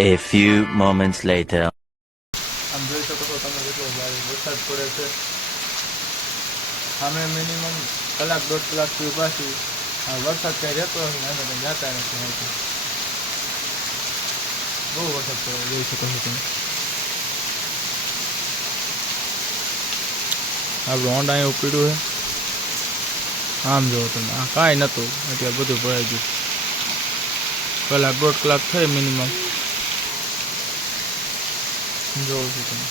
A few moments later. આમ જોઈ શકો છો તમે કેટલો વરસાદ પડે છે. અમે મિનિમમ કલાક દોઢ કલાકથી ઊભા છીએ. વરસાદ ક્યાંય રહેતો નથી, અમે કંઈ જતા નથી અહીંથી. બહુ વરસાદ પડે જોઈ શકો છો તમે. આપણું હોન્ડા અહીં ઉપડ્યું છે. આમ જુઓ તમે, આ કાંઈ નહોતું, અત્યારે બધું ભરાઈ ગયું. કલાક દોઢ કલાક થઈ મિનિમમ. જોઉં છું તમે,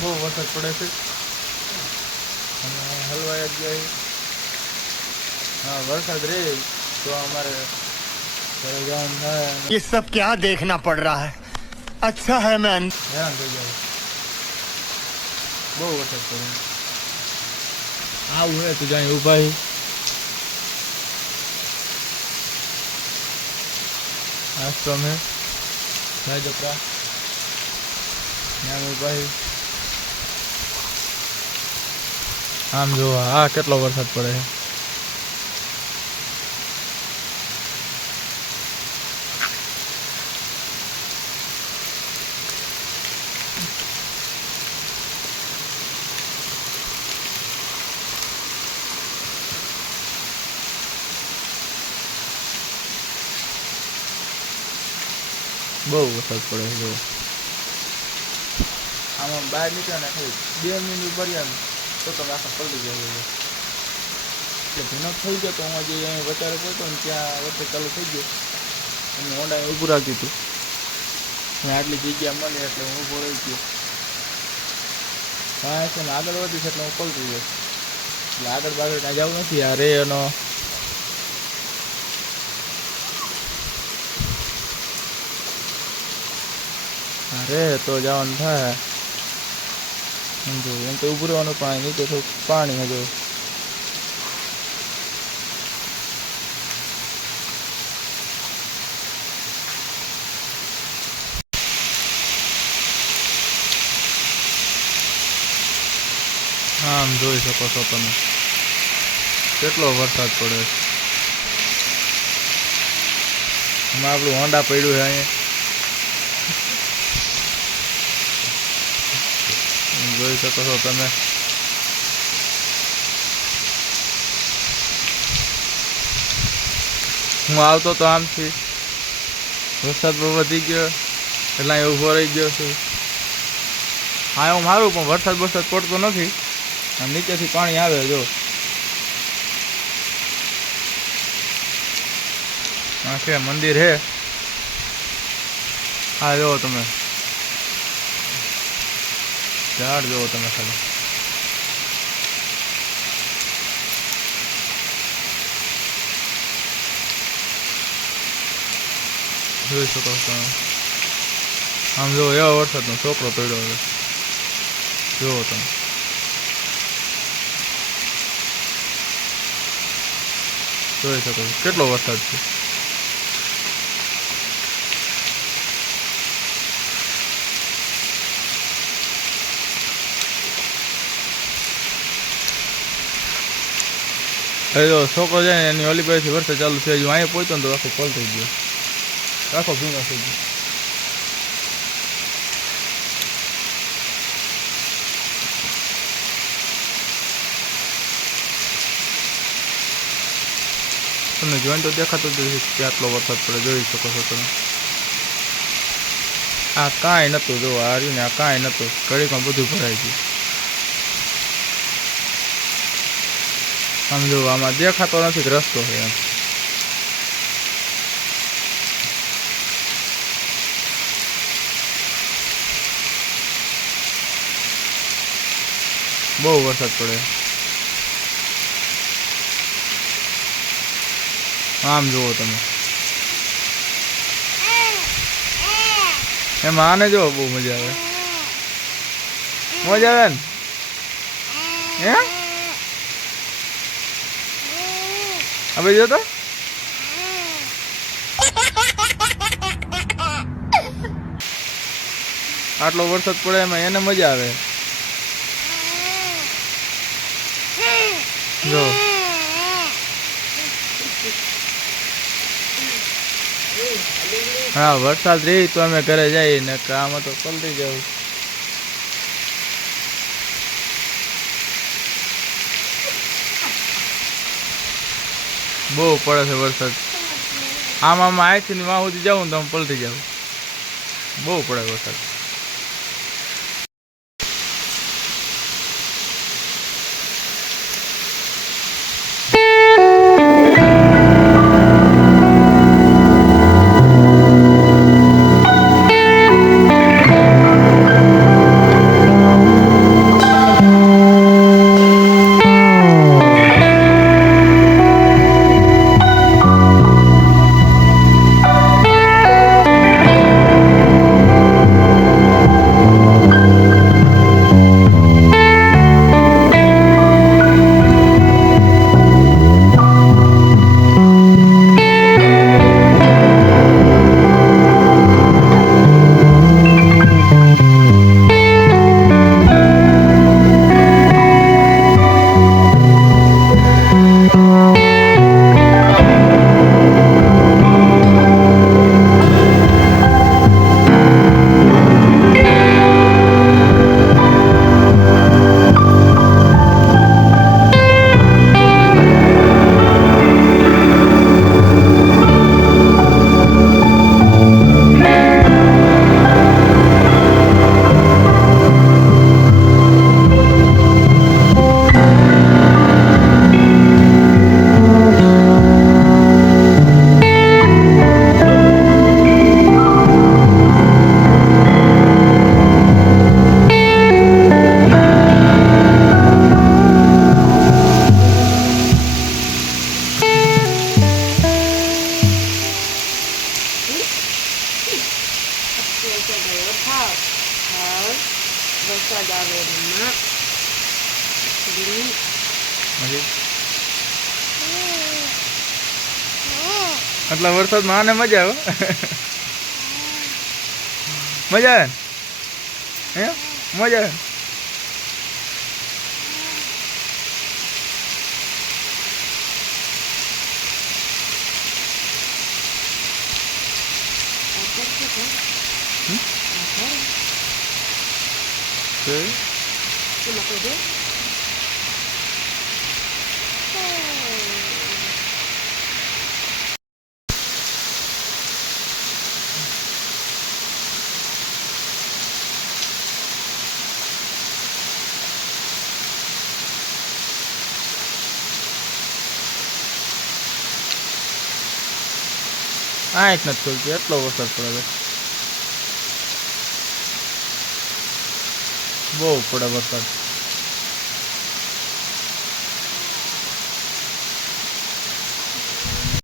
બહુ વરસાદ પડે છે. અને હલવાઈ જ જાય. હા, વરસાદ રહે તો અમારે ઘરે જવાનું થાય. ये सब क्या देखना पड़ रहा है? अच्छा है मैं હેરાન થઈ જાય. બહુ વરસાદ પડે. આવું હે તો જાય ઊભા હી. આશ્રમ હે રાજપરા, ત્યાં ઊભા હી. આમ જો આ કેટલો વરસાદ પડે છે. બહુ વરસાદ પડે છે. જો આમાં બહાર નીકળ્યા ને ખાલી 2 મિનિટ ભર્યા તો તમે આખા પલટી જાય. એટલે ભીનક થઈ ગયો તો હું હજી અહીં વચારે પડતો ને ત્યાં વચ્ચે ચાલુ થઈ ગયો. અને હોન્ડા ઊભું રાખ્યું હતું. મેં આટલી જગ્યા મળી એટલે હું ઊભો રહી ગયો. હા છે ને આગળ વધી છે એટલે હું પલટી ગયો. એટલે આગળ બાગળ કાંઈ જવું નથી. આ રે એનો રે તો જવાનું થાય. સમજો એમ તો ઊભું રહેવાનું, પાણી નીચે થોડુંક પાણી હજુ. આમ જોઈ શકો છો તમે કેટલો વરસાદ પડે. એમાં આપણું હોન્ડા પડ્યું છે અહીંયા. જોઈ શકો છો તમે. હું આવતો તો આમથી વરસાદ બહુ વધી ગયો એટલે અહીં ઊભો રહી ગયો છું. હા હું મારું પણ વરસાદ પડતો નથી. આમ નીચેથી પાણી આવે. જો હા છે મંદિર હે. હા જો તમે ઝાડ જોવો તમે ખાલી. જોઈ શકો છો આમ જો એવો વરસાદનો છોકરો પડ્યો હવે. જુઓ તમે જોઈ શકો છો કેટલો વરસાદ છે. હવે જો છોકરો જાય ને એની ઓલી બાજુથી વરસાદ ચાલુ થઈ ગયો. અહીંયા પહોંચ્યો ને તો આખો પલ થઈ ગયો, આખો ભીનો થઈ ગયો. તમને જોઈને તો દેખાતું જ નથી કે આટલો વરસાદ પડે. જોઈ શકો છો તમે. આ કાંઈ નહોતું. જો આ રહ્યું ને આ કાંઈ નહોતું. ઘડીકમાં બધું ભરાઈ ગયું. આમ જો આમાં દેખાતો નથી કે રસ્તો છે એમ. બહુ વરસાદ પડે. આમ જુઓ તમે. એમાં આને જો બહુ મજા આવે. મજા આવે ને હે. હવે જો તો આટલો વરસાદ પડે એમાં એને મજા આવે. જો હા વરસાદ રહી તો અમે ઘરે જઈએ ને આમાં તો પલટી જવું. બહુ પડે છે વરસાદ. આમાં અહીંથી ને વાં સુધી જાઉં ને તો આમ પલટી જાવ. બહુ પડે વરસાદ. આટલા વરસાદમાં આને મજા આવે. મજા આવે હે મજા આવે. આંખ નથી ખુલતી એટલો વરસાદ પડે છે. બહુ પડે વરસાદ.